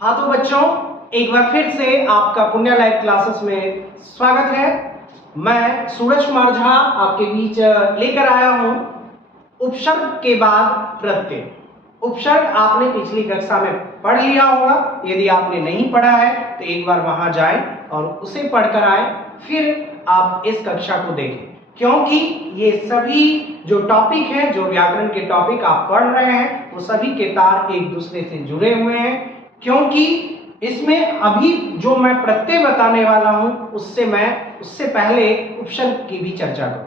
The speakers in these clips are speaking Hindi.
हाँ तो बच्चों, एक बार फिर से आपका पुण्य लाइव क्लासेस में स्वागत है। मैं सूरज कुमार झा आपके बीच लेकर आया हूँ उपसर्ग के बाद प्रत्यय। उपसर्ग आपने पिछली कक्षा में पढ़ लिया होगा। यदि आपने नहीं पढ़ा है तो एक बार वहां जाएं और उसे पढ़कर आए, फिर आप इस कक्षा को देखें, क्योंकि ये सभी जो टॉपिक है, जो व्याकरण के टॉपिक आप पढ़ रहे हैं, वो सभी के तार एक दूसरे से जुड़े हुए हैं। क्योंकि इसमें अभी जो मैं प्रत्यय बताने वाला हूं उससे पहले उपसर्ग की भी चर्चा करूंगा।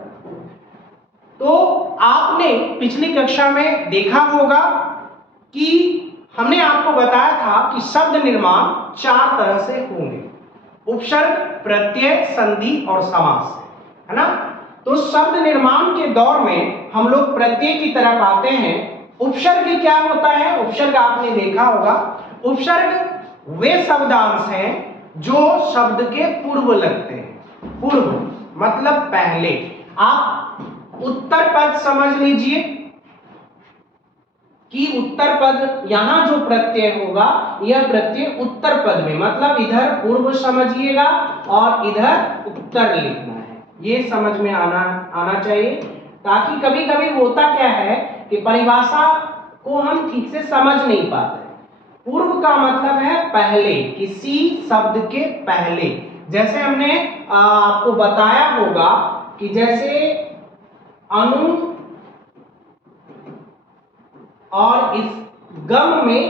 तो आपने पिछली कक्षा में देखा होगा कि हमने आपको बताया था कि शब्द निर्माण 4 तरह से होंगे: उपसर्ग, प्रत्यय, संधि और समास, है ना। तो शब्द निर्माण के दौर में हम लोग प्रत्यय की तरफ आते हैं। उपसर्ग क्या होता है? उपसर्ग आपने देखा होगा, उपसर्ग वे शब्दांश हैं जो शब्द के पूर्व लगते हैं। पूर्व मतलब पहले। आप उत्तर पद समझ लीजिए कि उत्तर पद, यहां जो प्रत्यय होगा यह प्रत्यय उत्तर पद में, मतलब इधर पूर्व समझिएगा और इधर उत्तर लिखना है। ये समझ में आना चाहिए, ताकि कभी कभी होता क्या है कि परिभाषा को हम ठीक से समझ नहीं पाते। पूर्व का मतलब है पहले, किसी शब्द के पहले। जैसे हमने आपको बताया होगा कि जैसे अनु और इस गम में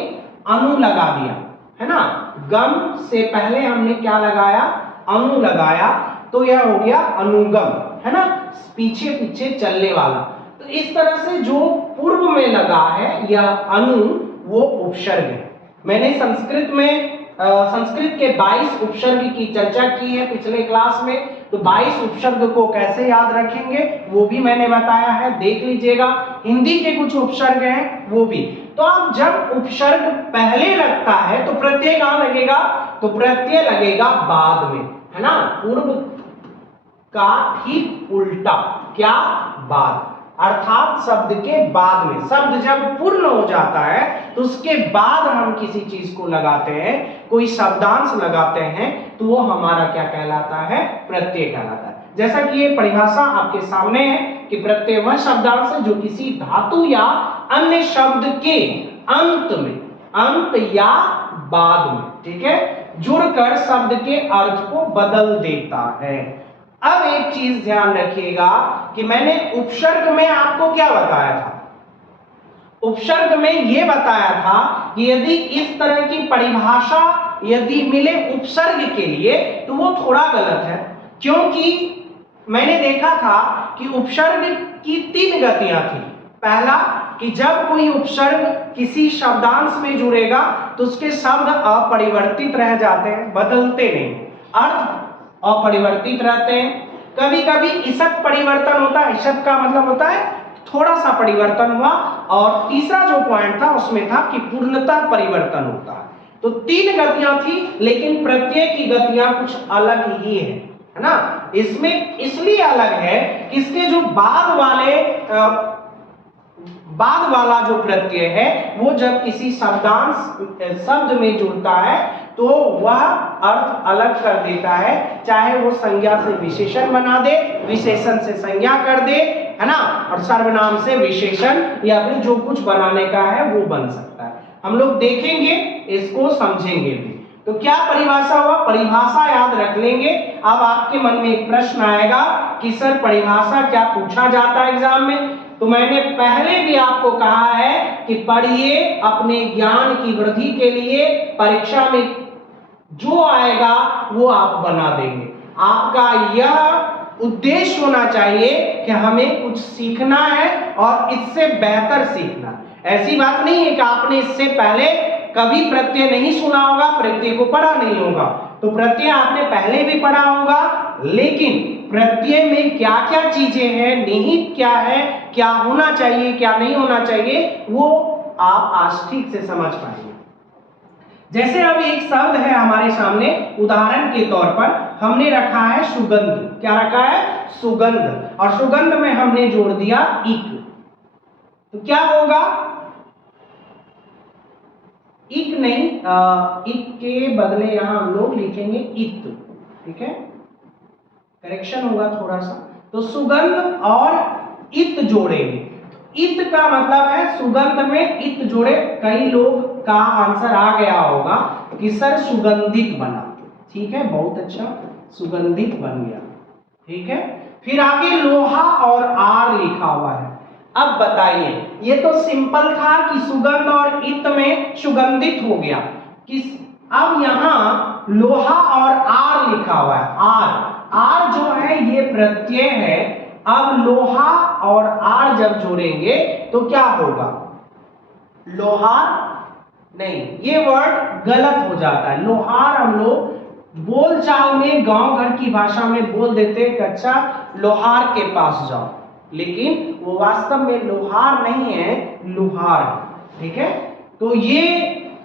अनु लगा दिया, है ना। गम से पहले हमने क्या लगाया? अनु लगाया, तो यह हो गया अनुगम, है ना, पीछे पीछे चलने वाला। तो इस तरह से जो पूर्व में लगा है यह अनु, वो उपसर्ग है। मैंने संस्कृत के 22 उपसर्ग की चर्चा की है पिछले क्लास में। तो 22 उपसर्ग को कैसे याद रखेंगे वो भी मैंने बताया है, देख लीजिएगा। हिंदी के कुछ उपसर्ग हैं वो भी। तो अब जब उपसर्ग पहले लगता है तो प्रत्यय कहां लगेगा? तो प्रत्यय लगेगा बाद में, है ना। पूर्व का ठीक उल्टा, क्या? बाद, अर्थात शब्द के बाद में। शब्द जब पूर्ण हो जाता है तो उसके बाद हम किसी चीज को लगाते हैं, कोई शब्दांश लगाते हैं, तो वो हमारा क्या कहलाता है? प्रत्यय कहलाता है। जैसा कि ये परिभाषा आपके सामने है कि प्रत्यय वह शब्दांश है जो किसी धातु या अन्य शब्द के अंत में, अंत या बाद में, ठीक है, जुड़कर शब्द के अर्थ को बदल देता है। अब एक चीज ध्यान रखिएगा कि मैंने उपसर्ग में आपको क्या बताया था? उपसर्ग में यह बताया था कि यदि इस तरह की परिभाषा यदि मिले उपसर्ग के लिए तो वो थोड़ा गलत है। क्योंकि मैंने देखा था कि उपसर्ग की 3 गतियां थी। पहला कि जब कोई उपसर्ग किसी शब्दांश में जुड़ेगा तो उसके शब्द अपरिवर्तित रह जाते हैं, बदलते नहीं, अर्थ अपरिवर्तित रहते हैं। कभी कभी ईषत् परिवर्तन होता है। ईषत् का मतलब होता है थोड़ा सा परिवर्तन हुआ। और तीसरा जो पॉइंट था उसमें था कि पूर्णतः परिवर्तन होता है। तो 3 गतियां थी, लेकिन प्रत्यय की गतियां कुछ अलग ही है ना। इसमें इसलिए अलग है कि इसके जो बाद वाला जो प्रत्यय है वो जब किसी शब्द में जुड़ता है तो वह अर्थ अलग कर देता है। चाहे वो संज्ञा से विशेषण बना दे, विशेषण से संज्ञा कर दे, है ना, और सर्वनाम से विशेषण, या फिर जो कुछ बनाने का है वो बन सकता है। हम लोग देखेंगे, इसको समझेंगे भी। तो क्या परिभाषा हुआ? परिभाषा याद रख लेंगे। अब आपके मन में एक प्रश्न आएगा कि सर परिभाषा क्या पूछा जाता है एग्जाम में? तो मैंने पहले भी आपको कहा है कि पढ़िए, अपने ज्ञान की वृद्धि के लिए परीक्षा में जो आएगा वो आप बना देंगे। आपका यह उद्देश्य होना चाहिए कि हमें कुछ सीखना है और इससे बेहतर सीखना। ऐसी बात नहीं है कि आपने इससे पहले कभी प्रत्यय नहीं सुना होगा, प्रत्यय को पढ़ा नहीं होगा। तो प्रत्यय आपने पहले भी पढ़ा होगा, लेकिन प्रत्यय में क्या क्या चीजें हैं, निहित क्या है, क्या होना चाहिए, क्या नहीं होना चाहिए, वो आप आज ठीक से समझ पाएंगे। जैसे अब एक शब्द है हमारे सामने, उदाहरण के तौर पर हमने रखा है सुगंध। क्या रखा है? सुगंध। और सुगंध में हमने जोड़ दिया इक। तो क्या होगा? इक नहीं, इक के बदले यहां हम लोग लिखेंगे इत, ठीक है, करेक्शन होगा थोड़ा सा। तो सुगंध और इत जोड़ेंगे, इत का मतलब है सुगंध में इत जोड़े। कई लोग का आंसर आ गया होगा कि सर सुगंधित बना, ठीक है, बहुत अच्छा, सुगंधित बन गया, ठीक है। फिर आगे लोहा और आर लिखा हुआ है। अब बताइए, ये तो सिंपल था कि सुगंध और इत में सुगंधित हो गया, किस, अब यहां लोहा और आर लिखा हुआ है, आर, आर जो है ये प्रत्यय है। अब लोहा और आर जब जोड़ेंगे तो क्या होगा, लोहार नहीं, ये वर्ड गलत हो जाता है। लोहार हम लोग बोलचाल में गांव घर की भाषा में बोल देते हैं कि अच्छा लोहार के पास जाओ, लेकिन वो वास्तव में लोहार नहीं है, लोहार है, ठीक है। तो ये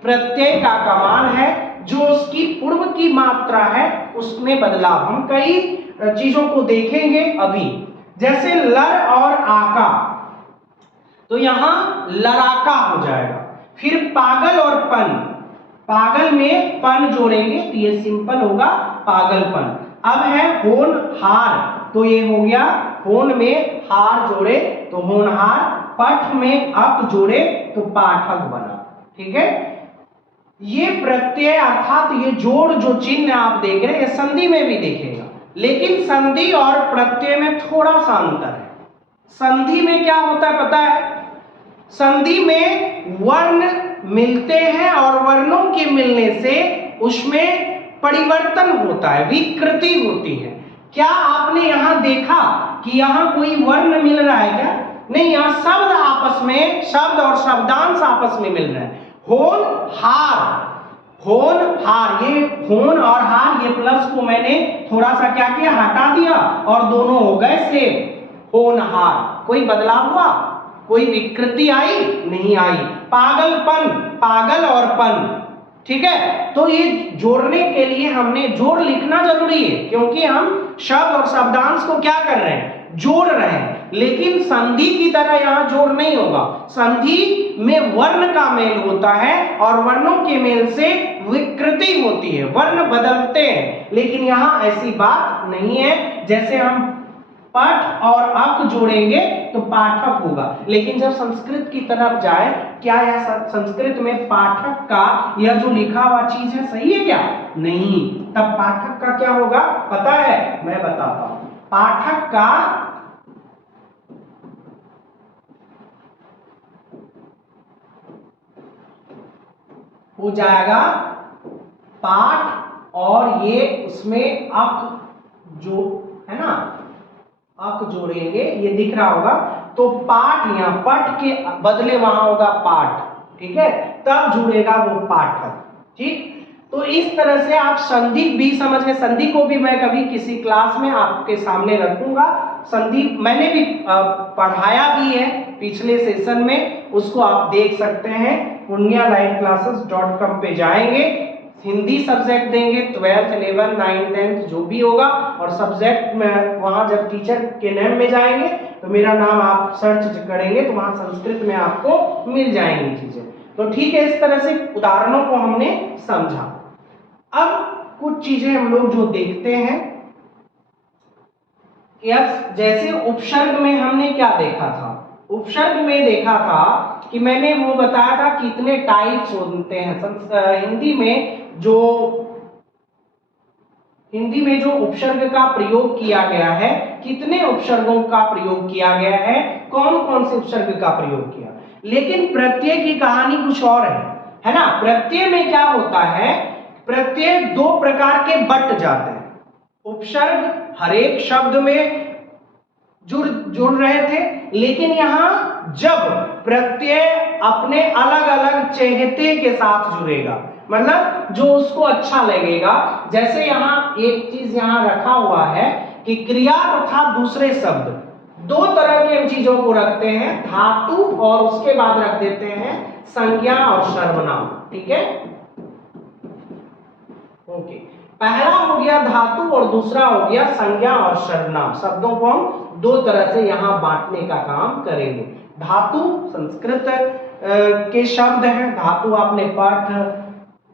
प्रत्यय का कमाल है, जो उसकी पूर्व की मात्रा है उसमें बदलाव। हम कई चीजों को देखेंगे अभी, जैसे लर और आका, तो यहां लराका हो जाएगा। फिर पागल और पन, पागल में पन जोड़ेंगे तो ये सिंपल होगा पागलपन। अब है होन हार, तो ये हो गया होन में हार जोड़े तो होनहार, पठ में अक जोड़े तो पाठक बना, ठीक है। ये प्रत्यय अर्थात ये जोड़ जो चिन्ह आप देख रहे हैं, ये संधि में भी देखेगा, लेकिन संधि और प्रत्यय में थोड़ा सा अंतर है। संधि में क्या होता है पता है, संधि में वर्ण मिलते हैं और वर्णों के मिलने से उसमें परिवर्तन होता है, विकृति होती है। क्या आपने यहां देखा कि यहां कोई वर्ण मिल रहा है क्या? नहीं, यहां शब्द आपस में, शब्द और शब्दांश आपस में मिल रहे हैं। होन हार, होन हार, ये होन और हार, ये प्लस को मैंने थोड़ा सा क्या किया, हटा दिया और दोनों हो गए सेम, होन हार। कोई बदलाव हुआ, कोई विकृति आई नहीं आई। पागलपन, पागल और पन, ठीक है। तो ये जोड़ने के लिए हमने जोड़ लिखना जरूरी है, क्योंकि हम शब्द और शब्दांश को क्या कर रहे हैं, जोड़ रहे हैं। लेकिन संधि की तरह यहां जोड़ नहीं होगा, संधि में वर्ण का मेल होता है और वर्णों के मेल से विकृति होती है, वर्ण बदलते हैं। लेकिन यहां ऐसी बात नहीं है, जैसे हम पठ और अक जोड़ेंगे तो पाठक होगा। लेकिन जब संस्कृत की तरफ जाए, क्या यह संस्कृत में पाठक का यह जो लिखा हुआ चीज है सही है क्या? नहीं, तब पाठक का क्या होगा पता है, मैं बताता हूं। पाठक का हो जाएगा पाठ, और ये उसमें अक जो है ना, अक जोड़ेंगे, ये दिख रहा होगा, तो पाठ, यहां पठ के बदले वहां होगा पाठ, ठीक है, तब जुड़ेगा वो पाठक, ठीक। तो इस तरह से आप संधि भी समझ गए। संधि को भी मैं कभी किसी क्लास में आपके सामने रखूंगा। संधि मैंने भी पढ़ाया भी है पिछले सेशन में, उसको आप देख सकते हैं, punyaLiveClasses.com पे जाएंगे, हिंदी सब्जेक्ट देंगे, 12th 11th 9th 10th जो भी होगा, और सब्जेक्ट में वहां जब टीचर के नेम में जाएंगे तो मेरा नाम आप सर्च करेंगे तो वहां संस्कृत में आपको मिल जाएंगी चीजें। तो ठीक है, इस तरह से उदाहरणों को हमने समझा। अब कुछ चीजें हम लोग जो देखते हैं, जैसे उपसर्ग में हमने क्या देखा था, उपसर्ग में देखा था कि मैंने वो बताया था कितने टाइप्स होते हैं हिंदी में जो उपसर्ग का प्रयोग किया गया है, कितने उपसर्गों का प्रयोग किया गया है, कौन कौन से उपसर्ग का प्रयोग किया। लेकिन प्रत्यय की कहानी कुछ और है ना। प्रत्यय में क्या होता है, प्रत्यय दो प्रकार के बट जाते हैं। उपसर्ग हर एक शब्द में जुड़ रहे थे, लेकिन यहां जब प्रत्यय अपने अलग अलग चेहते के साथ जुड़ेगा, मतलब जो उसको अच्छा लगेगा, जैसे यहां एक चीज यहां रखा हुआ है कि क्रिया तथा दूसरे शब्द, दो तरह की हम चीजों को रखते हैं, धातु और उसके बाद रख देते हैं संज्ञा और सर्वनाम, ठीक है, ओके। पहला हो गया धातु और दूसरा हो गया संज्ञा और सर्वनाम। शब्दों को हम दो तरह से यहां बांटने का काम करेंगे। धातु संस्कृत के शब्द हैं। धातु आपने पठ,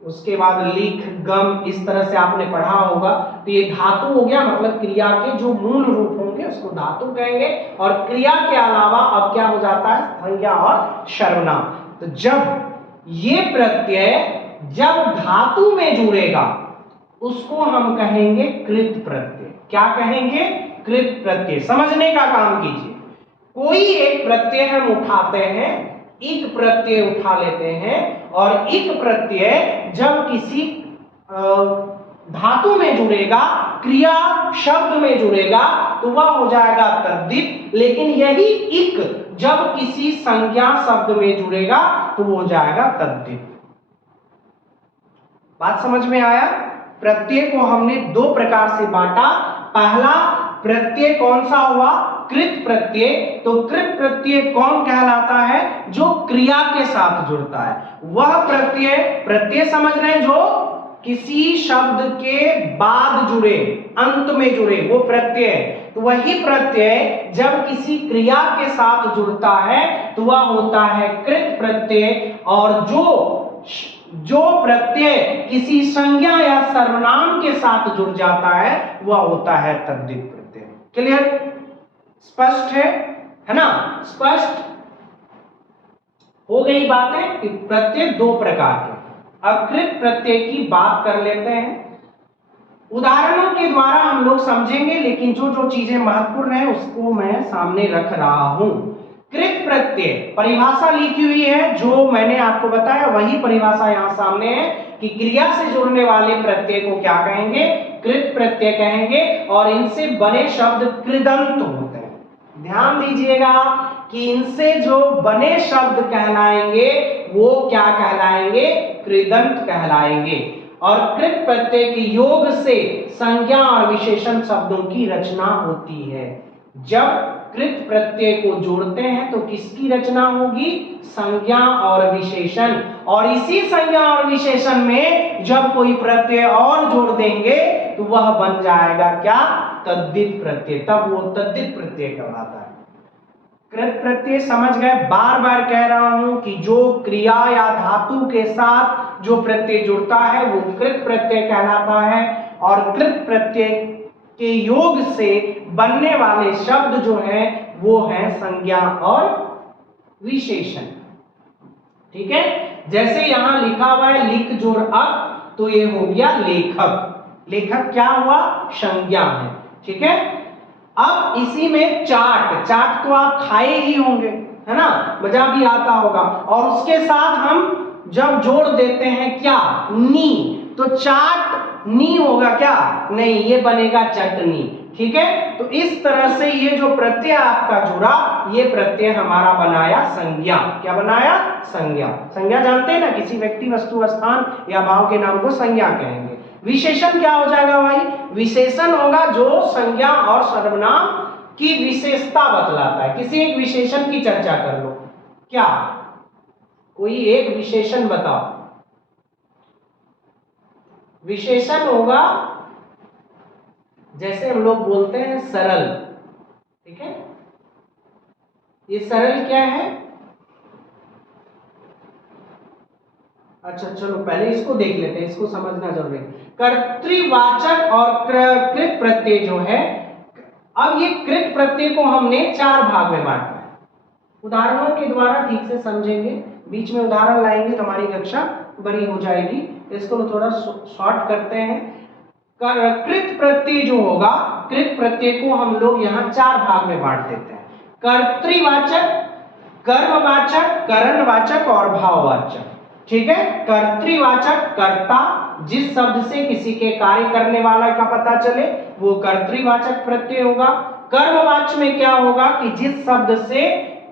उसके बाद लिख, गम, इस तरह से आपने पढ़ा होगा। तो ये धातु हो गया, मतलब क्रिया के जो मूल रूप होंगे उसको धातु कहेंगे। और क्रिया के अलावा अब क्या हो जाता है, संज्ञा और सर्वनाम। तो जब ये प्रत्यय जब धातु में जुड़ेगा उसको हम कहेंगे कृत प्रत्यय। क्या कहेंगे, कृत प्रत्यय। समझने का काम कीजिए, कोई एक प्रत्यय हम उठाते हैं, इक प्रत्यय उठा लेते हैं, और इक प्रत्यय जब किसी धातु में जुड़ेगा, क्रिया शब्द में जुड़ेगा, तो वह हो जाएगा तद्धित। लेकिन यही इक जब किसी संज्ञा शब्द में जुड़ेगा तो वो हो जाएगा तद्धित। बात समझ में आया। प्रत्यय को हमने दो प्रकार से बांटा। पहला प्रत्यय कौन सा हुआ, कृत प्रत्यय। तो कृत प्रत्यय कौन कहलाता है, जो क्रिया के साथ जुड़ता है। वह प्रत्यय समझ रहे हैं, जो किसी शब्द के बाद जुड़े, अंत में जुड़े, वो प्रत्यय। तो वही प्रत्यय जब किसी क्रिया के साथ जुड़ता है तो वह होता है कृत प्रत्यय। और जो प्रत्यय किसी संज्ञा या सर्वनाम के साथ जुड़ जाता है वह होता है तद्धित प्रत्यय। क्लियर, स्पष्ट है ना। स्पष्ट हो गई बातें कि प्रत्यय दो प्रकार के। अब कृत प्रत्यय की बात कर लेते हैं, उदाहरणों के द्वारा हम लोग समझेंगे, लेकिन जो जो चीजें महत्वपूर्ण है उसको मैं सामने रख रहा हूं। कृत प्रत्यय परिभाषा लिखी हुई है, जो मैंने आपको बताया वही परिभाषा यहां सामने है कि क्रिया से जुड़ने वाले प्रत्यय को क्या कहेंगे, कृत प्रत्यय कहेंगे। और इनसे बने शब्द कृदंत होते हैं। ध्यान दीजिएगा कि इनसे जो बने शब्द कहलाएंगे वो क्या कहलाएंगे, कृदंत कहलाएंगे। और कृत प्रत्यय के योग से संज्ञा और विशेषण शब्दों की रचना होती है। जब कृत प्रत्यय को जोड़ते हैं तो किसकी रचना होगी, संज्ञा और विशेषण। और इसी संज्ञा और विशेषण में जब कोई प्रत्यय और जोड़ देंगे तो वह बन जाएगा क्या, तद्धित प्रत्यय। तब वो तद्धित प्रत्यय कहलाता है। कृत प्रत्यय समझ गए। बार बार कह रहा हूं कि जो क्रिया या धातु के साथ जो प्रत्यय जुड़ता है वो कृत प्रत्यय कहलाता है। और कृत प्रत्यय के योग से बनने वाले शब्द जो हैं वो हैं संज्ञा और विशेषण। ठीक है, जैसे यहां लिखा हुआ है लिख जोड़ अक, तो ये हो गया लेखक। लेखक क्या हुआ, संज्ञा है। ठीक है, अब इसी में चाट तो आप खाए ही होंगे, है ना, मजा भी आता होगा। और उसके साथ हम जब जोड़ देते हैं क्या, नी, तो चाट नी होगा क्या, नहीं, ये बनेगा चटनी। ठीक है, तो इस तरह से ये जो प्रत्यय आपका जुड़ा, ये प्रत्यय हमारा बनाया संज्ञा। क्या बनाया, संज्ञा। संज्ञा जानते हैं ना, किसी व्यक्ति, वस्तु, स्थान या भाव के नाम को संज्ञा कहेंगे। विशेषण क्या हो जाएगा भाई, विशेषण होगा जो संज्ञा और सर्वनाम की विशेषता बतलाता है। किसी एक विशेषण की चर्चा कर लो, क्या, कोई एक विशेषण बताओ। विशेषण होगा, जैसे हम लोग बोलते हैं सरल। ठीक है, ये सरल क्या है, अच्छा चलो पहले इसको देख लेते हैं, इसको समझना जरूरी है। कर्तृवाचक और कृत प्रत्यय जो है, अब ये कृत प्रत्यय को हमने चार भाग में बांटा है। उदाहरणों के द्वारा ठीक से समझेंगे, बीच में उदाहरण लाएंगे तो हमारी कक्षा बड़ी हो जाएगी। इसको थोड़ा शॉर्ट करते हैं। कृत प्रत्यय जो होगा, कृत प्रत्यय को हम लोग यहाँ चार भाग में बांट देते हैं। कर्तृवाचक, कर्मवाचक, करणवाचक और भाववाचक। ठीक है, कर्तृवाचक कर्ता, जिस शब्द से किसी के कार्य करने वाला का पता चले वो कर्तृवाचक प्रत्यय होगा। कर्मवाचक में क्या होगा कि जिस शब्द से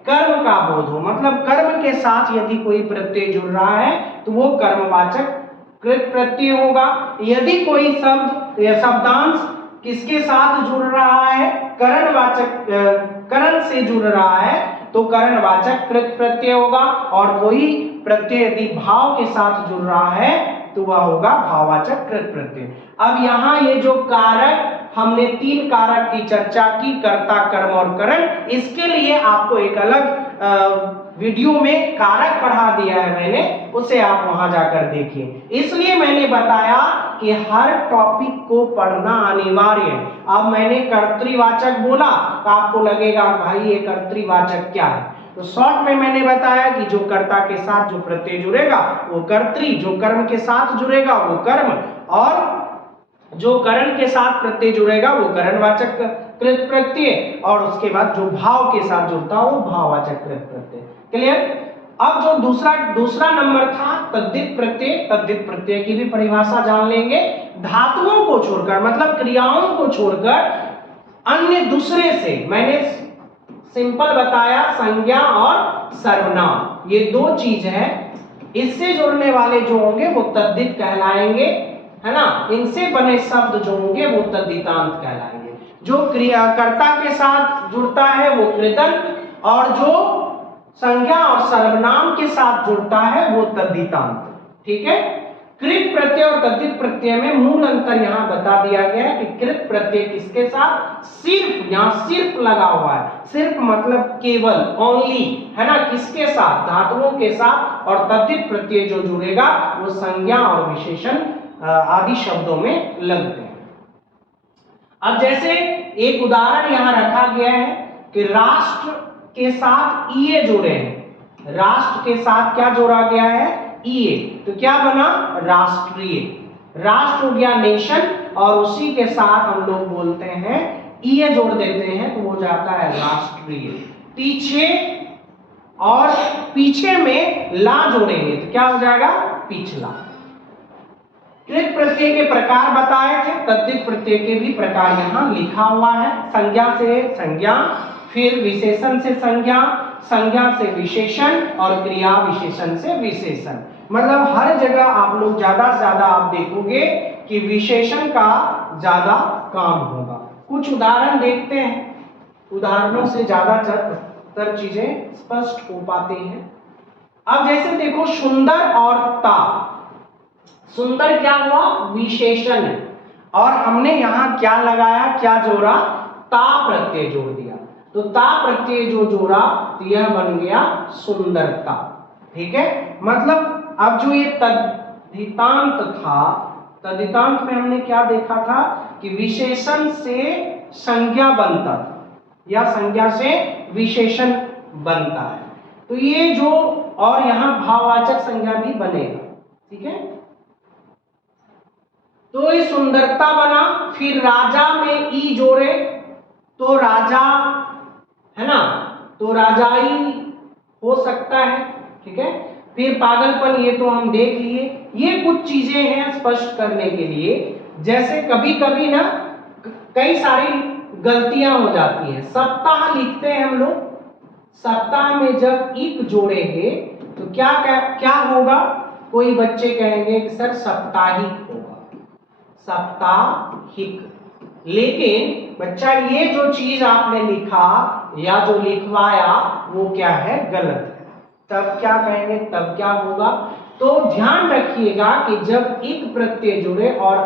कर्म का बोध हो, मतलब कर्म के साथ यदि कोई प्रत्यय जुड़ रहा है तो वो कर्मवाचक कृत प्रत्यय होगा। यदि कोई शब्द या शब्दांश किसके साथ जुड़ रहा है, करणवाचक, करण से जुड़ रहा है तो करणवाचक कृत प्रत्यय होगा। और कोई प्रत्यय यदि भाव के साथ जुड़ रहा है तो वह होगा भाववाचक कृत प्रत्यय। अब यहाँ ये जो कारक, हमने तीन कारक की चर्चा की, कर्ता, कर्म और करण। इसके लिए आपको एक अलग वीडियो में कारक पढ़ा दिया है मैंने, उसे आप वहां जाकर देखिए। इसलिए मैंने बताया कि हर टॉपिक को पढ़ना अनिवार्य है। अब मैंने कर्तृवाचक बोला तो आपको लगेगा भाई ये कर्तृवाचक क्या है, तो शॉर्ट में मैंने बताया कि जो कर्ता के साथ जो प्रत्यय जुड़ेगा वो कर्तृ, जो कर्म के साथ जुड़ेगा वो कर्म, और जो करण के साथ प्रत्यय जुड़ेगा वो करणवाचक कृत प्रत्यय, और उसके बाद जो भाव के साथ जुड़ता है वो भाववाचक कृत प्रत्यय। क्लियर? अब जो दूसरा नंबर था तद्धित प्रत्यय, तद्धित प्रत्यय की भी परिभाषा जान लेंगे। धातुओं को छोड़कर मतलब क्रियाओं को छोड़कर अन्य दूसरे से, मैंने सिंपल बताया संज्ञा और सर्वनाम, ये दो चीज है, इससे जुड़ने वाले जो होंगे वो तद्धित कहलाएंगे, है ना। इनसे बने शब्द जो होंगे वो तद्धितांत कहलाएंगे। जो क्रियाकर्ता के साथ जुड़ता है वो कृदंत, और जो संज्ञा और सर्वनाम के साथ जुड़ता है वो तद्धितांत। ठीक है। कृत प्रत्यय और तद्धित प्रत्यय में मूल अंतर यहाँ बता दिया गया है कि कृत प्रत्यय किसके साथ, सिर्फ, यहाँ सिर्फ लगा हुआ है, सिर्फ मतलब केवल, ओनली, है ना, किसके साथ, धातुओं के साथ, और तद्धित प्रत्यय जो जुड़ेगा वो संज्ञा और विशेषण आदि शब्दों में लगते हैं। अब जैसे एक उदाहरण यहाँ रखा गया है कि राष्ट्र के साथ ईए जुड़े हैं, राष्ट्र के साथ क्या जोड़ा गया है, ईए, तो क्या बना, राष्ट्रीय। राष्ट्र हो गया नेशन, और उसी के साथ हम लोग बोलते हैं ईए जोड़ देते हैं तो हो जाता है राष्ट्रीय। पीछे और पीछे में ला जोड़ेंगे तो क्या हो जाएगा, पिछला। कृत प्रत्यय के प्रकार बताए थे, तद्धित प्रत्यय के भी प्रकार यहाँ लिखा हुआ है। संज्ञा से संज्ञा, फिर विशेषण से संज्ञा, संज्ञा से विशेषण, और क्रिया विशेषण से विशेषण। मतलब हर जगह आप लोग ज्यादा से ज्यादा आप देखोगे कि विशेषण का ज्यादा काम होगा। कुछ उदाहरण देखते हैं, उदाहरणों से ज्यादातर चीजें स्पष्ट हो पाती हैं। अब जैसे देखो सुंदर और ता, सुंदर क्या हुआ, विशेषण है, और हमने यहां क्या लगाया, क्या जोड़ा, ता प्रत्यय जोड़ दिया, तो ता प्रत्यय जो जोड़ा तो यह बन गया सुंदरता। ठीक है। मतलब अब जो ये तद्धितांत था, तद्धितांत में हमने क्या देखा था कि विशेषण से संज्ञा बनता था या संज्ञा से विशेषण बनता है, तो ये जो, और यहां भाववाचक संज्ञा भी बनेगा। ठीक है। तो ये सुंदरता बना, फिर राजा में ई जोड़े तो राजा, है ना, तो राजाई हो सकता है। ठीक है। फिर पागलपन, ये तो हम देख लिए। ये कुछ चीजें हैं स्पष्ट करने के लिए, जैसे कभी कभी ना कई सारी गलतियां हो जाती हैं। सप्ताह लिखते हैं हम लोग, सप्ताह में जब इक जोड़ेंगे तो क्या क्या क्या होगा, कोई बच्चे कहेंगे कि सर साप्ताहिक होगा, साप्ताहिक। लेकिन बच्चा ये जो चीज आपने लिखा या जो लिखवाया वो क्या है, गलत है। तब क्या कहेंगे, तब क्या होगा, तो ध्यान रखिएगा कि जब एक प्रत्यय जुड़े और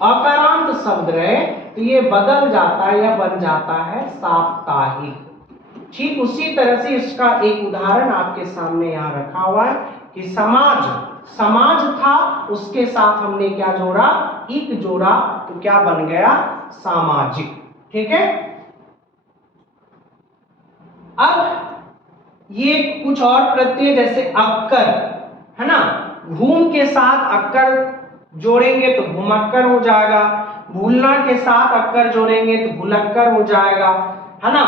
अकारांत शब्द रहे तो ये बदल जाता है या बन जाता है साप्ताहिक। ठीक उसी तरह से इसका एक उदाहरण आपके सामने यहाँ रखा हुआ है कि समाज, समाज था, उसके साथ हमने क्या जोड़ा, इक जोड़ा, तो क्या बन गया, सामाजिक। ठीक है। अब ये कुछ और प्रत्यय जैसे अक्कर, है ना, घूम के साथ अक्कर जोड़ेंगे तो घुमक्कर हो जाएगा, भूलना के साथ अक्कर जोड़ेंगे तो भुलक्कर हो जाएगा, है ना।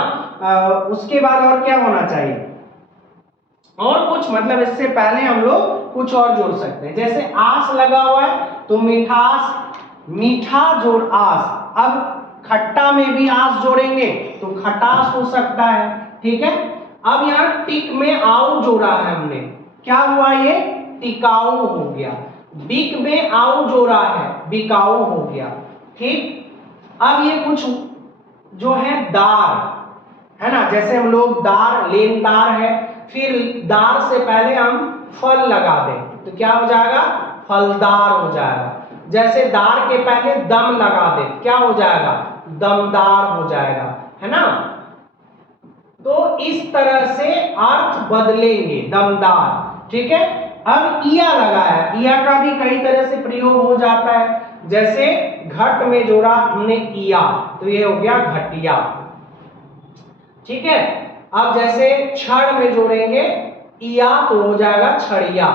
उसके बाद और क्या होना चाहिए, और कुछ, मतलब इससे पहले हम लोग कुछ और जोड़ सकते हैं, जैसे आस लगा हुआ है तो मिठास, मीठा जोड़ आस। अब खट्टा में भी आस जोड़ेंगे तो खटास हो सकता है। ठीक है। अब यहाँ टिक में आऊ जोड़ा है हमने, क्या हुआ, ये टिकाऊ हो गया। बिक में आऊ जोड़ा है, बिकाऊ हो गया। ठीक। अब ये कुछ जो है दार, है ना, जैसे हम लोग दार, लेनदार है, फिर दार से पहले हम फल लगा दें तो क्या हो जाएगा, फलदार हो जाएगा। जैसे दार के पहले दम लगा दे क्या हो जाएगा, दमदार हो जाएगा, है ना। तो इस तरह से अर्थ बदलेंगे, दमदार। ठीक है, अब इया लगाया, इया का भी कई तरह से प्रयोग हो जाता है, जैसे घट में जोड़ा हमने इया तो ये हो गया घटिया। ठीक है, अब जैसे छड़ में जोड़ेंगे इया तो हो जाएगा छड़िया।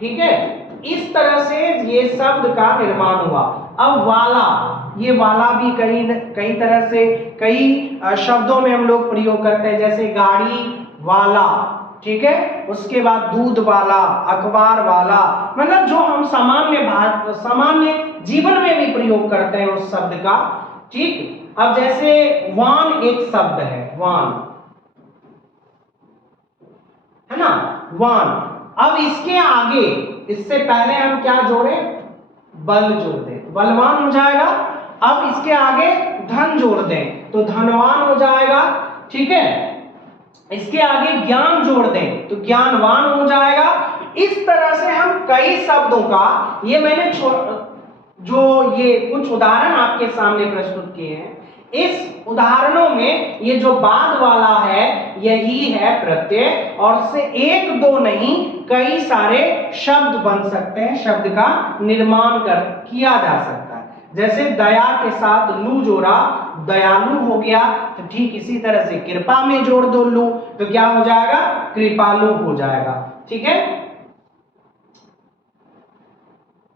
ठीक है, इस तरह से ये शब्द का निर्माण हुआ। अब वाला, ये वाला भी कई तरह से कई शब्दों में हम लोग प्रयोग करते हैं, जैसे गाड़ी वाला। ठीक है, उसके बाद दूध वाला, अखबार वाला, मतलब जो हम सामान्य जीवन में भी प्रयोग करते हैं उस शब्द का। ठीक, अब जैसे वान एक शब्द है, वान है ना, वान। अब इसके आगे, इससे पहले हम क्या जोड़े, बल जोड़ दें, बलवान हो जाएगा। अब इसके आगे धन जोड़ दें तो धनवान हो जाएगा। ठीक है, इसके आगे ज्ञान जोड़ दें तो ज्ञानवान हो जाएगा। इस तरह से हम कई शब्दों का, ये मैंने जो ये कुछ उदाहरण आपके सामने प्रस्तुत किए हैं, इस उदाहरणों में ये जो बाद वाला है यही है प्रत्यय, और से एक दो नहीं कई सारे शब्द बन सकते हैं, शब्द का निर्माण किया जा सकता है। जैसे दया के साथ लू जोड़ा, दयालु हो गया। तो ठीक इसी तरह से कृपा में जोड़ दो लू तो क्या हो जाएगा, कृपालु हो जाएगा। ठीक है,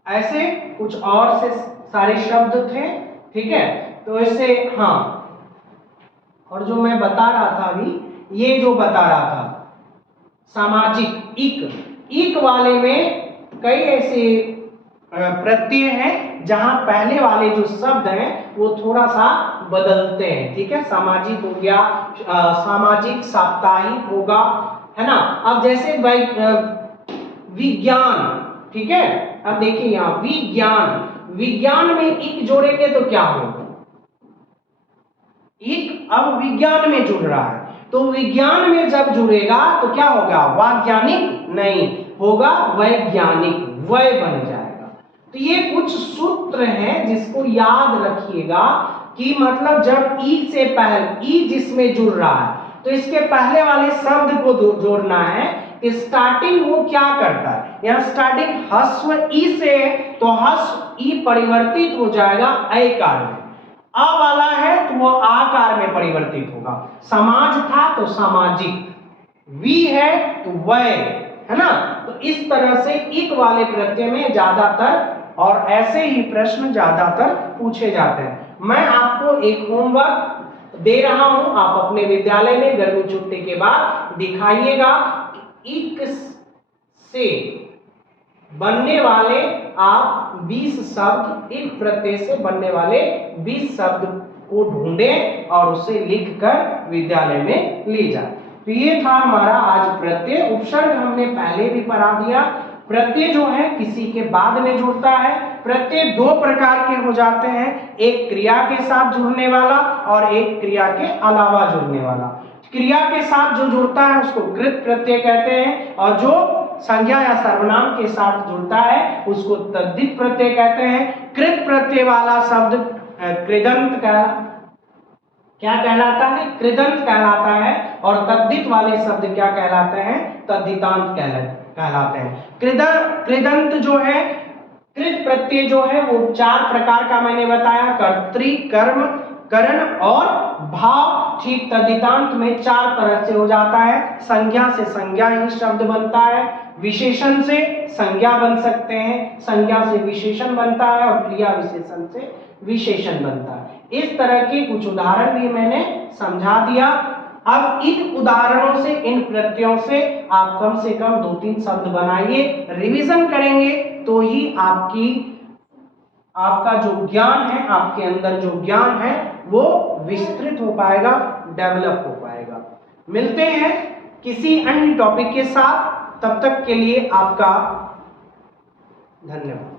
ऐसे कुछ और से सारे शब्द थे। ठीक है, तो ऐसे, हाँ, और जो मैं बता रहा था अभी, ये जो बता रहा था सामाजिक, इक वाले में कई ऐसे प्रत्यय हैं जहां पहले वाले जो शब्द हैं वो थोड़ा सा बदलते हैं। ठीक है, सामाजिक हो गया, सामाजिक, साप्ताहिक होगा, है ना। अब जैसे विज्ञान। ठीक है, अब देखिए यहाँ विज्ञान, विज्ञान में इक जोड़ेंगे तो क्या होगा, इक अब विज्ञान में जुड़ रहा है, तो विज्ञान में जब जुड़ेगा तो क्या होगा, वैज्ञानिक नहीं होगा, वैज्ञानिक, वै बन जाएगा। तो ये कुछ सूत्र हैं जिसको याद रखिएगा कि मतलब जब ई से पहले, ई जिसमें जुड़ रहा है तो इसके पहले वाले शब्द को जोड़ना है। स्टार्टिंग वो क्या करता है, यहाँ स्टार्टिंग ह्रस्व ई से, तो ह्रस्व ई परिवर्तित हो जाएगा ऐकार में, अ वाला है तो वो आकार में परिवर्तित होगा। समाज था तो सामाजिक, वी है तो वै, है ना। तो इस तरह से इक वाले प्रत्यय में ज्यादातर, और ऐसे ही प्रश्न ज्यादातर पूछे जाते हैं। मैं आपको एक होमवर्क दे रहा हूं, आप अपने विद्यालय में गर्मी छुट्टी के बाद दिखाइएगा। इक से बनने वाले आप 20 शब्द, इक प्रत्यय से बनने वाले 20 शब्द को ढूंढें और उसे लिखकर विद्यालय में ले जाएं। तो ये था हमारा आज प्रत्यय। उपसर्ग हमने पहले भी पढ़ा दिया। प्रत्यय जो है किसी के बाद में जुड़ता है। प्रत्यय दो प्रकार के हो जाते हैं, एक क्रिया के साथ जुड़ने वाला और एक क्रिया के अलावा जुड़ने वाला। क्रिया के साथ जो जुड़ता है उसको कृत प्रत्यय कहते हैं, और जो संज्ञा या सर्वनाम के साथ जुड़ता है उसको तद्धित प्रत्यय कहते हैं। कृत प्रत्यय वाला शब्द कृदंत क्या कहलाता है, कृदंत कहलाता है, और तद्धित वाले शब्द क्या कहलाते हैं, तद्धितांत कहलाते हैं। कृदंत जो है, कृत प्रत्यय जो है वो चार प्रकार का मैंने बताया, कर्तृ, कर्म, करण और भाव। ठीक, तद्धितांत में चार तरह से हो जाता है। संज्ञा से संज्ञा ही शब्द बनता है, विशेषण से संज्ञा बन सकते हैं, संज्ञा से विशेषण बनता है, और क्रिया विशेषण से विशेषण बनता है। इस तरह के कुछ उदाहरण भी मैंने समझा दिया। अब इन उदाहरणों से, इन प्रत्ययों से आप कम से कम 2-3 शब्द बनाइए, रिवीजन करेंगे तो ही आपका जो ज्ञान है, आपके अंदर जो ज्ञान है वो विस्तृत हो पाएगा, डेवलप हो पाएगा। मिलते हैं किसी अन्य टॉपिक के साथ, तब तक के लिए आपका धन्यवाद।